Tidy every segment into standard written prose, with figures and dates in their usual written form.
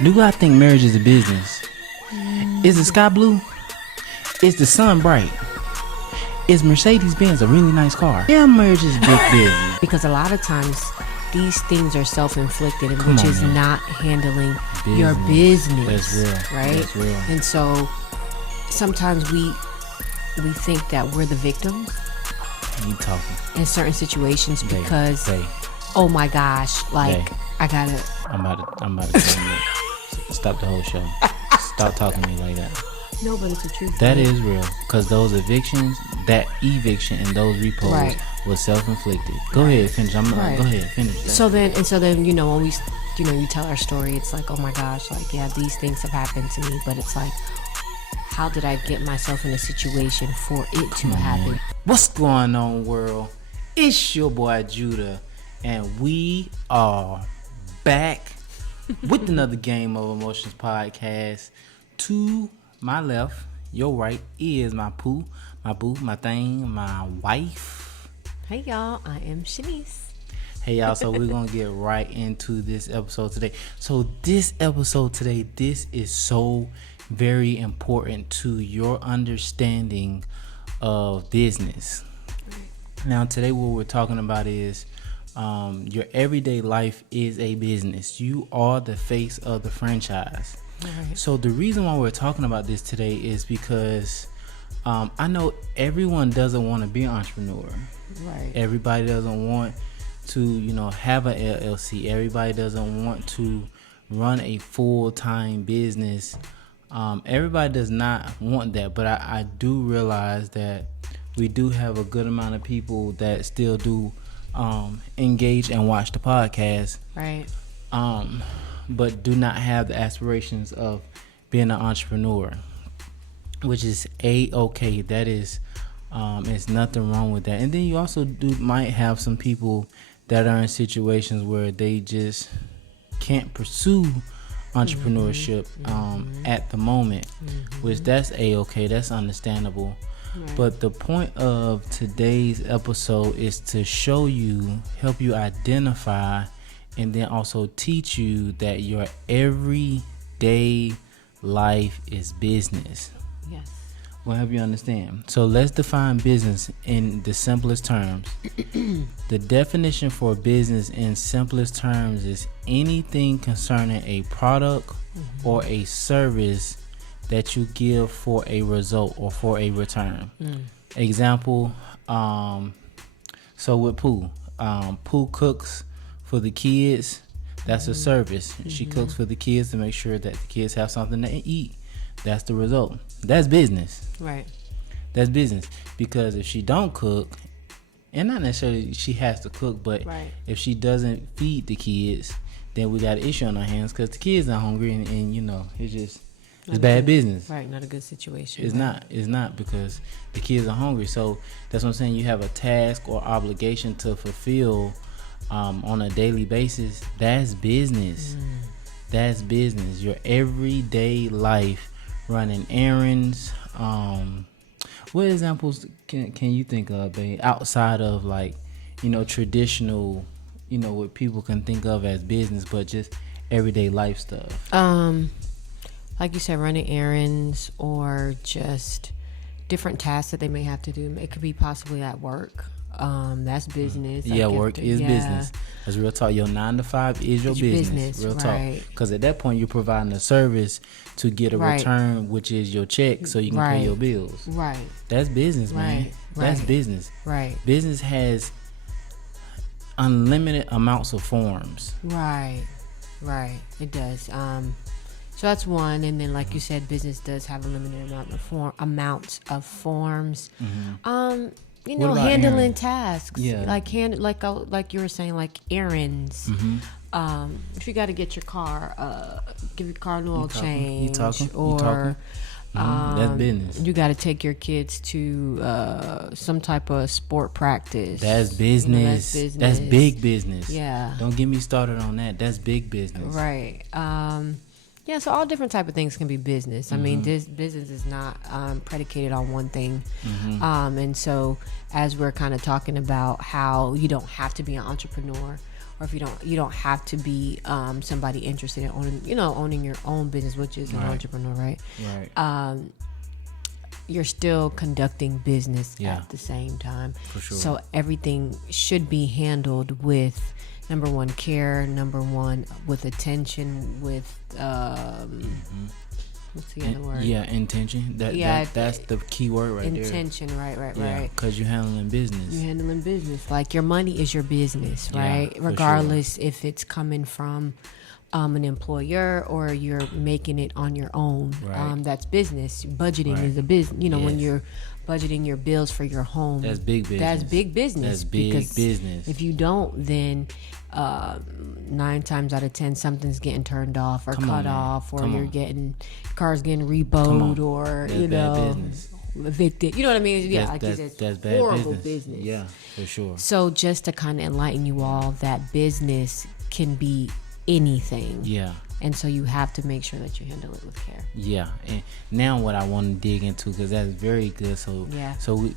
Do I think marriage is a business? Is the sky blue? Is the sun bright? Is Mercedes-Benz a really nice car? Yeah, marriage is big business. Because a lot of times these things are self-inflicted, Come which on, is man. not handling your business. That's real. Right? That's real. And so sometimes we think that we're the victims You talking? in certain situations Bae, because, bae, oh my gosh, like Bae. I gotta. I'm about to tell you. Stop the whole show. Stop talking to me like that. No, but it's the truth. That right? is real. Because those evictions, that eviction and those repos Right. was self-inflicted. Go ahead, finish. Go ahead, finish. That. So then, you know, when we, you know, you tell our story, it's like, oh my gosh, like, yeah, these things have happened to me, but it's like, how did I get myself in a situation for it to happen? What's going on, world? It's your boy Judah, and we are back with another Game of Emotions podcast. To my left, your right is my poo, my boo, my thing, my wife. Hey y'all, I am Shanice. Hey y'all, so we're gonna get right into this episode today. So this episode today, this is so very important to your understanding of business. Now today what we're talking about is your everyday life is a business. You are the face of the franchise. Right. So the reason why we're talking about this today is because I know everyone doesn't want to be an entrepreneur. Right. Everybody doesn't want to, you know, have an LLC. Everybody doesn't want to run a full-time business. Everybody does not want that, but I do realize that we do have a good amount of people that still do engage and watch the podcast. Right. But do not have the aspirations of being an entrepreneur, which is A-okay. That is, there's nothing wrong with that. And then you also might have some people that are in situations where they just can't pursue entrepreneurship at the moment, which that's A-okay. That's understandable. Right. But the point of today's episode is to show you, help you identify, and then also teach you that your everyday life is business. Yes. We'll help you understand. So let's define business in the simplest terms. The definition for business in simplest terms is anything concerning a product or a service that you give for a result or for a return. Example, so with Pooh, Pooh cooks for the kids. That's a service. She cooks for the kids to make sure that the kids have something to eat. That's the result. That's business. Right. That's business. Because if she don't cook, and not necessarily she has to cook, but Right. if she doesn't feed the kids, then we got an issue on our hands because the kids are hungry, and you know, it's bad business. Right. Not a good situation. It's not. It's not because the kids are hungry. So that's what I'm saying. You have a task or obligation to fulfill on a daily basis. That's business. That's business. Your everyday life, running errands. What examples can you think of, babe, outside of like, you know, traditional, you know, what people can think of as business, but just everyday life stuff? Like you said, running errands or just different tasks that they may have to do. It could be possibly at work. That's business. Yeah, Like work is business. That's real talk. Your 9 to 5 is your business. Real right. talk. Because at that point, you're providing a service to get a Right. return, which is your check, so you can pay Right. your bills. Right. That's business, man. Right. That's Right. business. Right. Business has unlimited amounts of forms. Right. Right. It does. So that's one, and then like you said, business does have a limited amounts of forms. You know, about handling errands? tasks. Yeah. Like like you were saying, like errands. If you got to get your car, give your car an oil change, or That's business. you got to take your kids to some type of sport practice. That's business. You know, that's business. That's big business. Yeah. Don't get me started on that. That's big business. Right. Yeah, so all different type of things can be business. I mean, this business is not predicated on one thing. And so as we're kind of talking about how you don't have to be an entrepreneur or if you don't have to be somebody interested in owning your own business, which is an entrepreneur, right? Right. You're still conducting business at the same time. For sure. So everything should be handled with number one, care, number one, with attention, with what's the other word? Yeah, intention. That's the key word right there. Intention, right. Because you're handling business. You're handling business. Like, your money is your business, right? Regardless if it's coming from an employer or you're making it on your own. Right. That's business. Budgeting is a business. When you're budgeting your bills for your home, that's big business. That's big business. That's big business. If you don't, then 9 times out of 10 something's getting turned off or cut off, or you're getting cars getting repoed, or that's evicted. You know what I mean? That's bad horrible business. Yeah, for sure. So just to kind of enlighten you all, that business can be anything. Yeah. And so you have to make sure that you handle it with care. Yeah. And now what I want to dig into, because that's very good. So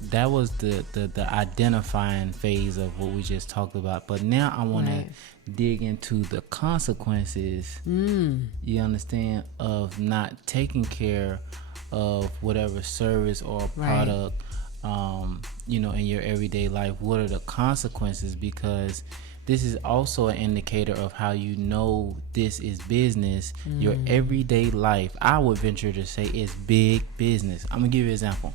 that was the identifying phase of what we just talked about. But now I want to dig into the consequences, you understand, of not taking care of whatever service or product, in your everyday life. What are the consequences? Because this is also an indicator of how you know this is business. Your everyday life, I would venture to say, is big business. I'm going to give you an example.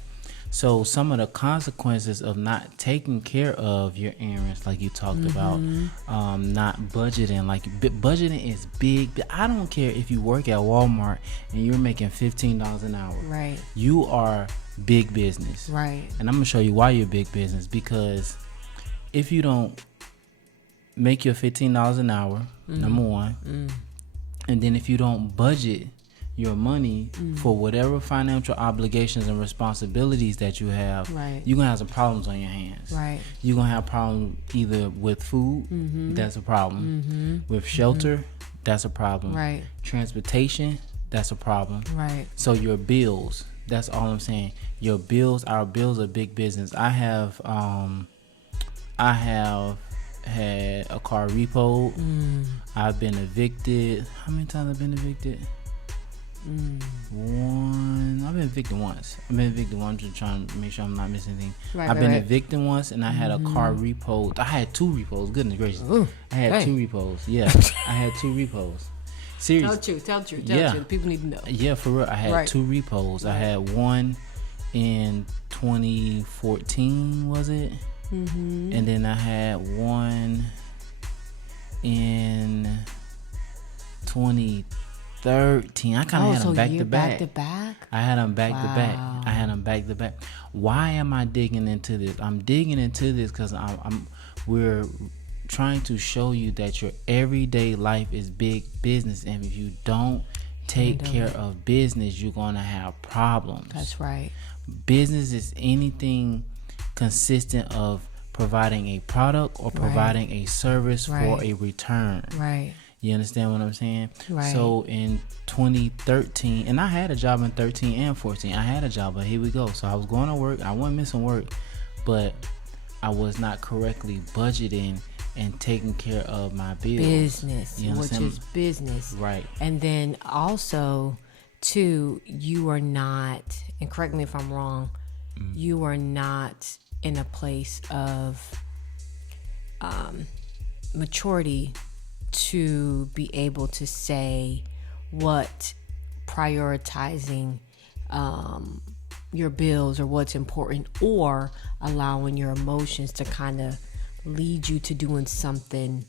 So some of the consequences of not taking care of your errands, like you talked about, not budgeting. Like, budgeting is big. I don't care if you work at Walmart and you're making $15 an hour. Right. You are big business. Right. And I'm going to show you why you're big business. Because if you don't make your $15 an hour, number one, and then if you don't budget your money for whatever financial obligations and responsibilities that you have, you're gonna have some problems on your hands. Right. You're gonna have problems either with food, that's a problem. With shelter, that's a problem. Right. Transportation, that's a problem. Right. So your bills, that's all I'm saying. Your bills, our bills are big business. I have had a car repoed. I've been evicted. How many times I've been evicted? One. I've been evicted once. Just trying to make sure I'm not missing anything. I've been evicted once, and I had a car repoed. I had 2 repos. Goodness gracious. Ooh, I had 2 repos. Yeah, I had 2 repos. Seriously. Tell the truth. People need to know. Yeah, for real. I had 2 repos. I had one in 2014, was it? And then I had one in 2013. I kind of had them back to back. I had them back to back. Why am I digging into this? I'm digging into this because we're trying to show you that your everyday life is big business, and if you don't take care of business, you're gonna have problems. That's right. Business is anything consistent of providing a product or providing a service for a return. Right. You understand what I'm saying? Right. So in 2013, and I had a job in 13 and 14. I had a job, but here we go. So I was going to work. I wasn't missing work, but I was not correctly budgeting and taking care of my bills. Business, which is business. Right. And then also, too, you are not, and correct me if I'm wrong, you are not in a place of maturity to be able to say what prioritizing your bills or what's important, or allowing your emotions to kind of lead you to doing something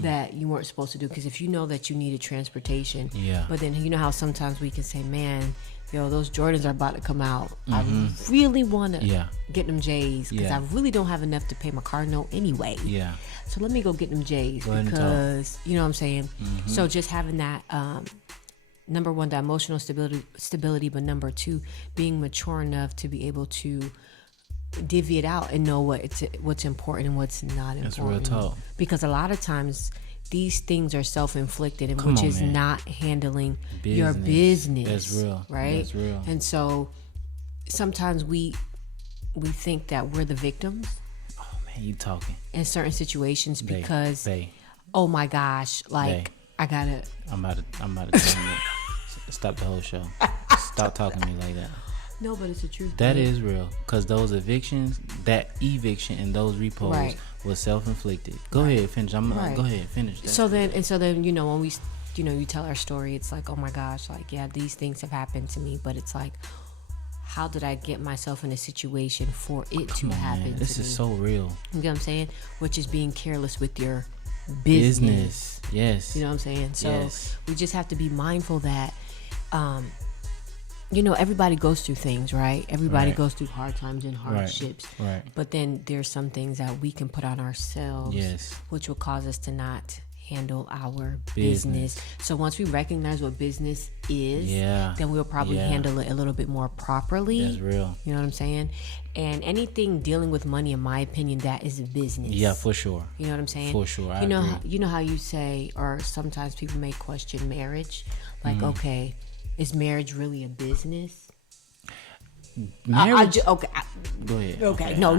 that you weren't supposed to do. Because if you know that you needed transportation, but then you know how sometimes we can say, man, those Jordans are about to come out. I really want to get them J's because I really don't have enough to pay my car note anyway. Yeah. So let me go get them J's because, you know what I'm saying? So just having that, number one, the emotional stability, but number two, being mature enough to be able to divvy it out and know what's important and what's not important. That's real talk. Because a lot of times these things are self-inflicted, and which is not handling your business. That's real. Right? That's real. And so sometimes we think that we're the victims. Oh man, you talking. In certain situations because oh my gosh, like Hey. I gotta. I'm about to tell you. Stop the whole show. Stop talking to me like that. No, but it's the truth. That babe. is real. Because those evictions, that eviction and those repos Right. was self-inflicted. Go ahead, finish. Right. Go ahead, finish that. So then, when we, you tell our story, it's like, oh my gosh, like, yeah, these things have happened to me, but it's like, how did I get myself in a situation for it to happen to me? This is so real. You know what I'm saying? Which is being careless with your business. Yes. You know what I'm saying? So Yes. we just have to be mindful that, everybody goes through things, right? Everybody Right. goes through hard times and hardships. Right. But then there's some things that we can put on ourselves, Yes. which will cause us to not handle our business. So once we recognize what business is, then we'll probably handle it a little bit more properly. That's real. You know what I'm saying? And anything dealing with money, in my opinion, that is a business. Yeah, for sure. You know what I'm saying? For sure. I You know, agree. you know how you say, or sometimes people may question marriage, like, Mm-hmm. okay, is marriage really a business? Marriage. Okay. Go ahead. Okay. No.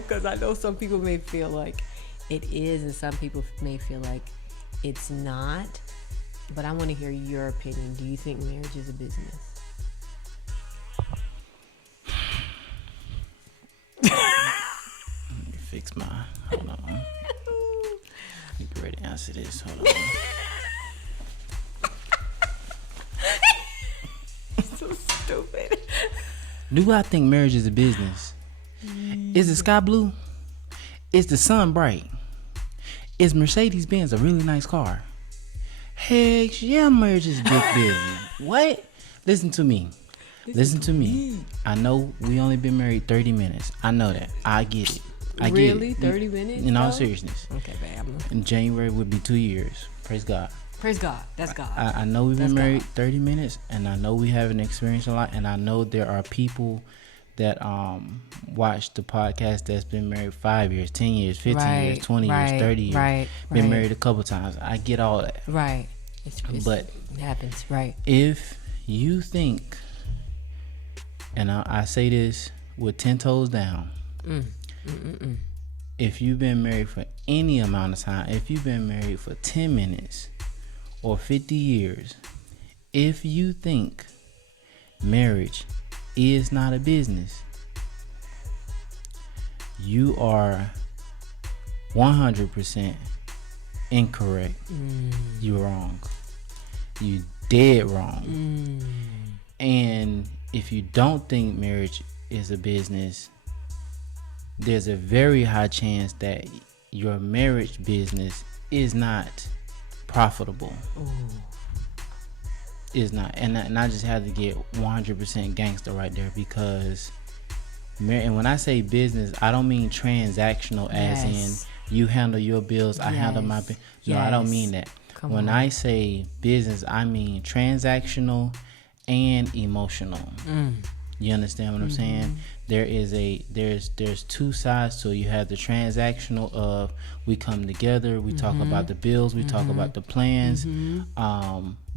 Because I know some people may feel like it is, and some people may feel like it's not. But I want to hear your opinion. Do you think marriage is a business? Fix mine. Hold on. Get ready to answer this. Hold on. So stupid. Do I think marriage is a business? Is the sky blue? Is the sun bright? Is Mercedes Benz a really nice car? Heck yeah, marriage is big business. What? Listen to me. Listen to me. I know we only been married 30 minutes. I know that. I get it. I get Really? it. 30 minutes? In all though? seriousness. Okay, babe. In January would be 2 years. Praise God. Praise God. That's God. I know we've been That's married God. 30 minutes, and I know we haven't experienced a lot, and I know there are people that watch the podcast that's been married 5 years, 10 years, 15 years, 20 years, 30 years, been married a couple times. I get all that. Right. But it happens, right? if you think, and I say this with 10 toes down, if you've been married for any amount of time, if you've been married for 10 minutes or 50 years, if you think marriage is not a business, you are 100% incorrect. You're wrong. You dead wrong. And if you don't think marriage is a business, there's a very high chance that your marriage business is not profitable. Is not. And I just had to get 100% gangster right there, because and when I say business, I don't mean transactional as in you handle your bills, I handle my bills. No, I don't mean that. When I say business, I mean transactional and emotional. You understand what I'm saying? There's two sides to it. You have the transactional of we come together, we talk about the bills, we talk about the plans,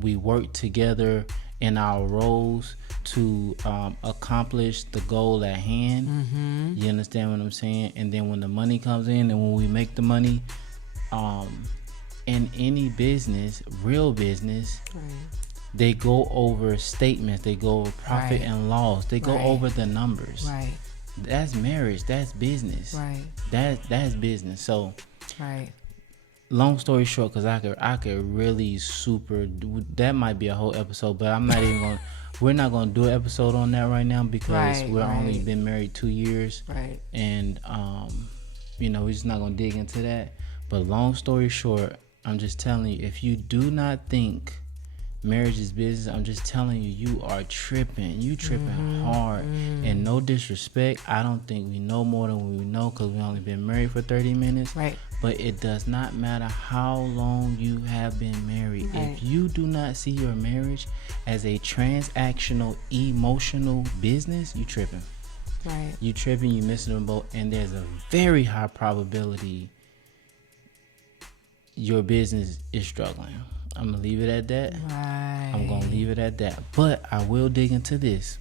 we work together in our roles to accomplish the goal at hand. You understand what I'm saying? And then when the money comes in and when we make the money, in any business, real business, they go over statements, they go over profit and loss, they go over the numbers. That's marriage, that's business. That's business. So long story short, because I could really that might be a whole episode, but I'm not even going we're not going to do an episode on that right now, because we're only been married 2 years. And we're just not going to dig into that. But long story short, I'm just telling you, if you do not think marriage is business, I'm just telling you, you are tripping. You tripping hard. And no disrespect, I don't think we know more than we know, because we only been married for 30 minutes. But it does not matter how long you have been married. If you do not see your marriage as a transactional, emotional business, you tripping. You tripping, you missing the boat, and there's a very high probability your business is struggling. I'm gonna leave it at that. I'm gonna leave it at that. But I will dig into this.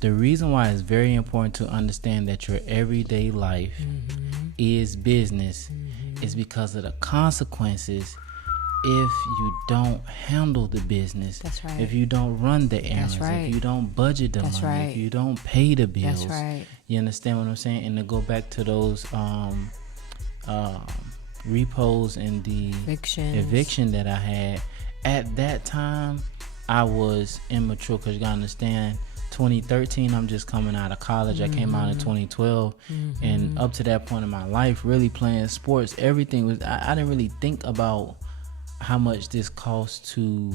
The reason why it's very important to understand that your everyday life is business is because of the consequences if you don't handle the business. That's right. If you don't run the errands. That's right. If you don't budget the That's money. right. If you don't pay the bills. That's right. You understand what I'm saying? And to go back to those repos and the eviction that I had, at that time I was immature, because you gotta understand, 2013 I'm just coming out of college. I came out in 2012, and up to that point in my life, really playing sports, everything was, I didn't really think about how much this costs to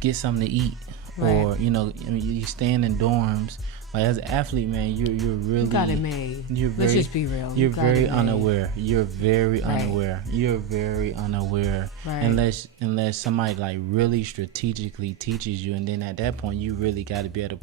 get something to eat. Right. Or you staying in dorms. Like, as an athlete, man, you're really, you got it made. Let's just be real. You're very unaware. You're very unaware. You're very unaware. Right. Unless somebody like really strategically teaches you, and then at that point, you really got to be at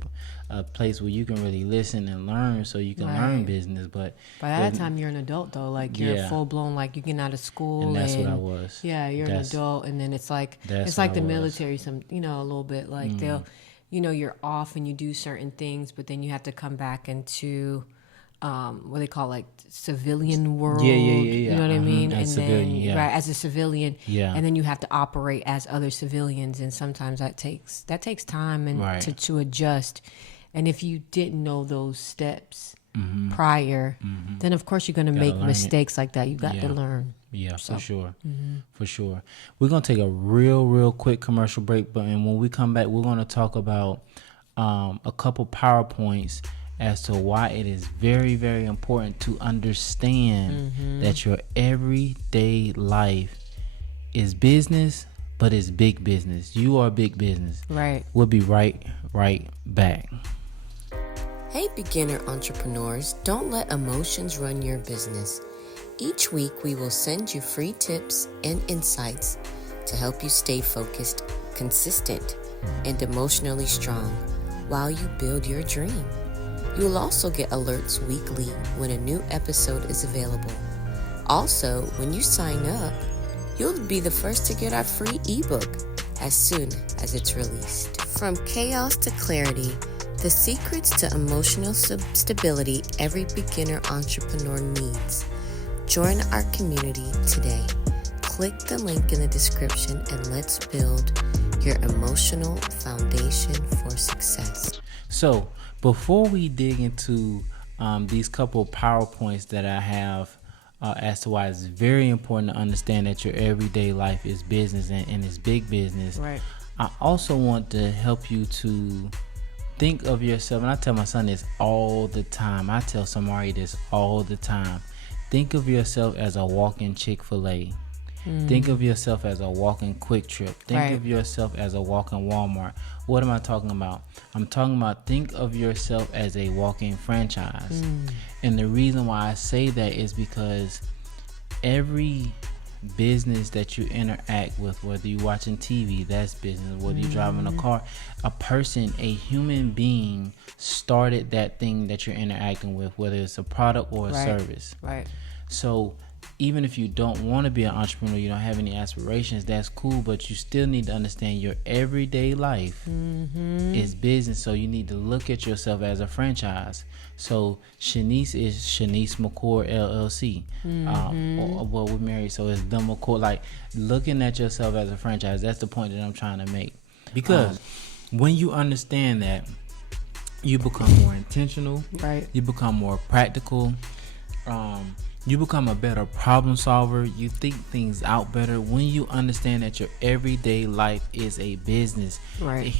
a place where you can really listen and learn, so you can learn business. But by that time, you're an adult though. Like, you're full blown. Like, you get out of school, and that's what I was. Yeah, you're an adult, and then it's like the military. A little bit like they'll. You're off and you do certain things, but then you have to come back into what they call like civilian world. Yeah. You know what I mean? As a civilian. Yeah. And then you have to operate as other civilians, and sometimes that takes time and to adjust. And if you didn't know those steps prior, then of course you're going to make mistakes like that. You got to learn. Yeah, for sure. For sure. We're going to take a real quick commercial break, and when we come back, we're going to talk about a couple PowerPoints as to why it is very, very important to understand that your everyday life is business, but it's big business. You are big business. Right. We'll be right back. Hey, beginner entrepreneurs, don't let emotions run your business. Each week, we will send you free tips and insights to help you stay focused, consistent, and emotionally strong while you build your dream. You will also get alerts weekly when a new episode is available. Also, when you sign up, you'll be the first to get our free ebook as soon as it's released. From chaos to clarity, the secrets to emotional stability every beginner entrepreneur needs. Join our community today. Click the link in the description and let's build your emotional foundation for success. So, before we dig into these couple PowerPoints that I have as to why it's very important to understand that your everyday life is business and it's big business, right. I also want to help you to think of yourself, and I tell my son this all the time. I tell Samari this all the time. Think of yourself as a walking Chick-fil-A. Think of yourself as a walking Quick Trip. Think of yourself as a walking Walmart. What am I talking about? I'm talking about think of yourself as a walking franchise. And the reason why I say that is because every business that you interact with, whether you're watching TV, that's business. Whether you're driving a car, a person, a human being started that thing that you're interacting with, whether it's a product or a service. Right. So even if you don't want to be an entrepreneur, you don't have any aspirations, that's cool, but you still need to understand your everyday life is business. So you need to look at yourself as a franchise. So Shanice is Shanice McCord LLC. Well, we're married, so it's the McCord. Like, looking at yourself as a franchise, that's the point that I'm trying to make. Because when you understand that, you become more intentional. Right. You become more practical. You become a better problem solver. You think things out better when you understand that your everyday life is a business. Right.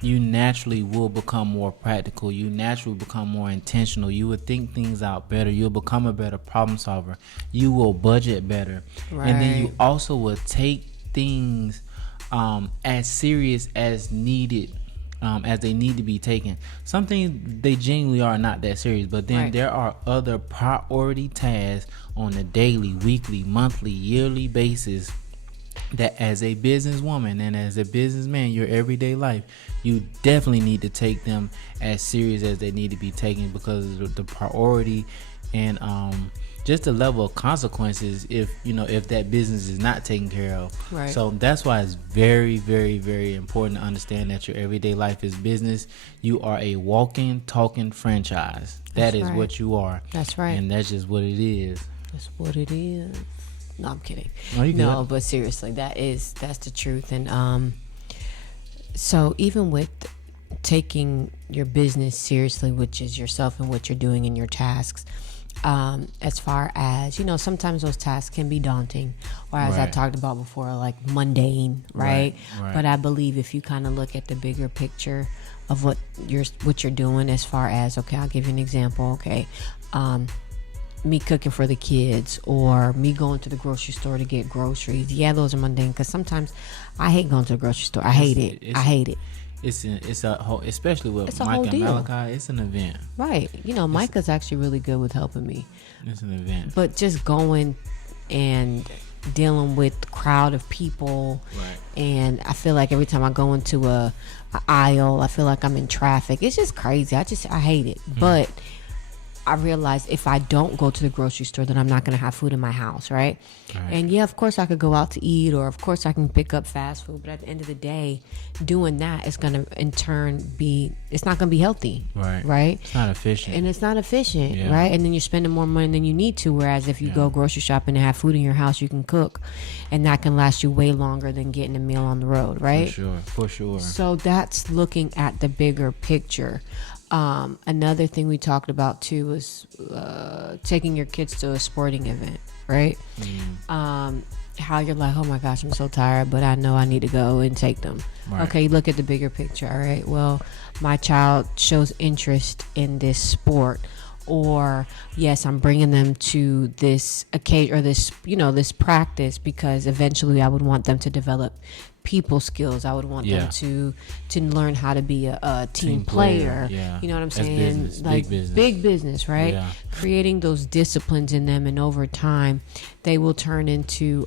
You naturally will become more practical. You naturally become more intentional. You will think things out better. You'll become a better problem solver. You will budget better. Right. And then you also will take things as serious as needed. As they need to be taken. Some things they genuinely are not that serious, but then there are other priority tasks on a daily, weekly, monthly, yearly basis that as a businesswoman and as a businessman, your everyday life, you definitely need to take them as serious as they need to be taken, because of the priority and just the level of consequences if that business is not taken care of. Right. So that's why it's very, very, very important to understand that your everyday life is business. You are a walking, talking franchise. That is what you are. That's right. And that's just what it is. That's what it is. No, I'm kidding. No, you No, good. but seriously, that's the truth. And so even with taking your business seriously, which is yourself and what you're doing in your tasks, as far as, sometimes those tasks can be daunting, or as I Right. talked about before, like mundane, right? Right. But I believe if you kind of look at the bigger picture of what you're doing, as far as, okay, I'll give you an example. Okay, me cooking for the kids, or me going to the grocery store to get groceries. Yeah, those are mundane, because sometimes I hate going to the grocery store. I hate it. I hate it. It's a whole, especially with It's a Mike whole and deal. Malachi. It's an event. Right. Micah's actually really good with helping me. It's an event. But just going and dealing with the crowd of people, Right. and I feel like every time I go into a aisle, I feel like I'm in traffic. It's just crazy. I hate it. But I realize if I don't go to the grocery store, then I'm not going to have food in my house, right? And yeah, of course I could go out to eat, or of course I can pick up fast food, but at the end of the day, doing that is going to in turn it's not going to be healthy, right? It's not efficient. And it's not efficient, Yeah. right? And then you're spending more money than you need to, whereas if you go grocery shopping and have food in your house, you can cook, and that can last you way longer than getting a meal on the road, right? For sure. So that's looking at the bigger picture. Another thing we talked about too was taking your kids to a sporting event, right? How you're like, oh my gosh, I'm so tired, but I know I need to go and take them. Right. Okay, look at the bigger picture. All right, well, my child shows interest in this sport, or yes, I'm bringing them to this occasion or this practice because eventually I would want them to develop people skills. I would want them to learn how to be a team player. Yeah. You know what I'm That's saying? business, Like big business. right? Yeah. Creating those disciplines in them, and over time, they will turn into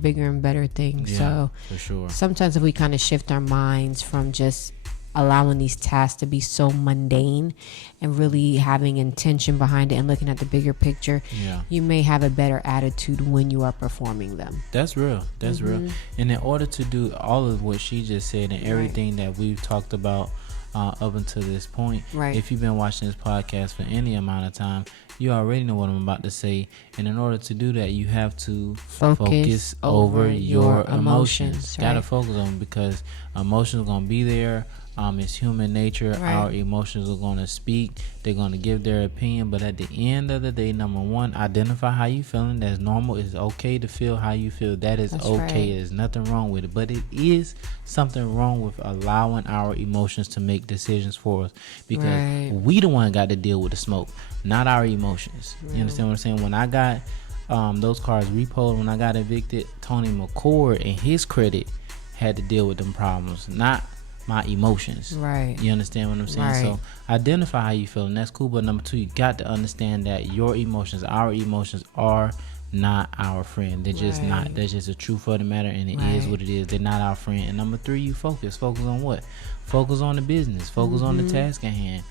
bigger and better things. Yeah, So for sure. sometimes if we kind of shift our minds from just allowing these tasks to be so mundane and really having intention behind it and looking at the bigger picture, you may have a better attitude when you are performing them. That's real. That's real. And in order to do all of what she just said and everything that we've talked about up until this point, if you've been watching this podcast for any amount of time, you already know what I'm about to say. And in order to do that, you have to focus over your emotions. Gotta focus on them, because emotions are gonna be there. It's human nature. Our emotions are going to speak. They're going to give their opinion. But at the end of the day, number one, identify how you feeling. That's normal. It's okay to feel how you feel. That's okay. There's nothing wrong with it. But it is something wrong with allowing our emotions to make decisions for us, because we the one got to deal with the smoke, not our emotions. You understand what I'm saying? When I got those cars repoed, when I got evicted, Tony McCord and his credit had to deal with them problems, not my emotions. You understand what I'm saying? So identify how you feel, and that's cool. But number two, you got to understand that your emotions, our emotions, are not our friend. They're just not. That's just the truth of the matter, and it is what it is. They're not our friend. And number three, you focus on what? Focus on the business. Focus on the task at hand.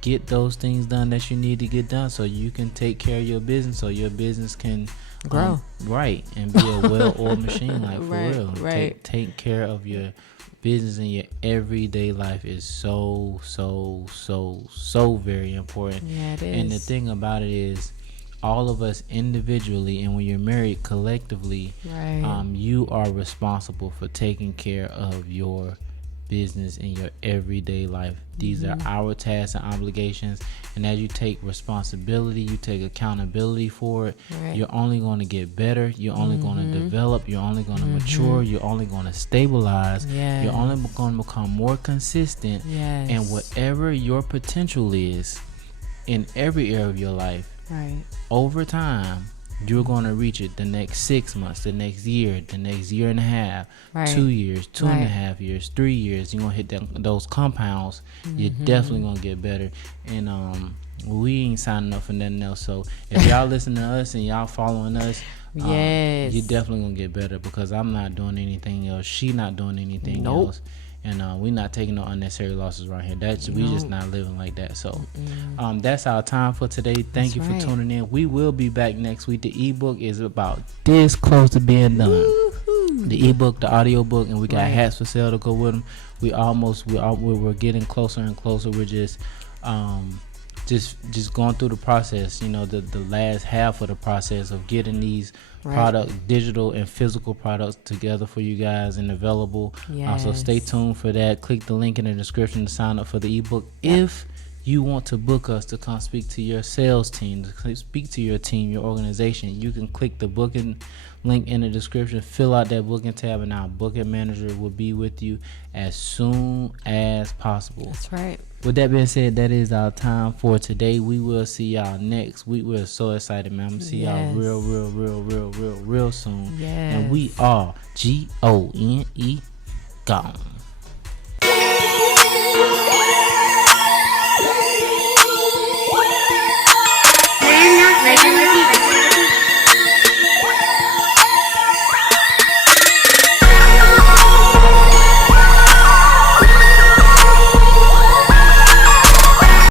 Get those things done that you need to get done, so you can take care of your business, so your business can grow and be a well-oiled machine, like for real. Take care of your business in your everyday life is so very important. Yeah, it is. And the thing about it is, all of us individually, and when you're married collectively, you are responsible for taking care of your business in your everyday life. These are our tasks and obligations, and as you take responsibility, you take accountability for it, you're only going to get better, you're only going to develop, you're only going to mature, you're only going to stabilize, you're only going to become more consistent, and whatever your potential is in every area of your life, over time, you're going to reach it the next 6 months, the next year, the next year and a half, 2 years, 2.5 years, 3 years. You're going to hit those compounds. You're definitely going to get better. And we ain't signing up for nothing else. So if y'all listen to us and y'all following us, you're definitely going to get better, because I'm not doing anything else. She not doing anything else. And we're not taking no unnecessary losses right here. We just not living like that. So that's our time for today. Thank you for tuning in. We will be back next week. The ebook is about this close to being done. Woo-hoo. The ebook, the audio book, and we got hats for sale to go with them. We're getting closer and closer. We're just just going through the process, you know, the last half of the process of getting these product, digital and physical products together for you guys and available. So stay tuned for that. Click the link in the description to sign up for the ebook. If you want to book us to come speak to your sales team, to speak to your team, your organization, you can click the booking link in the description, fill out that booking tab, and our booking manager will be with you as soon as possible. That's right. With that being said, that is our time for today. We will see y'all next week. We're so excited, man. I'm gonna see y'all real soon. Yes. And we are GONE gone.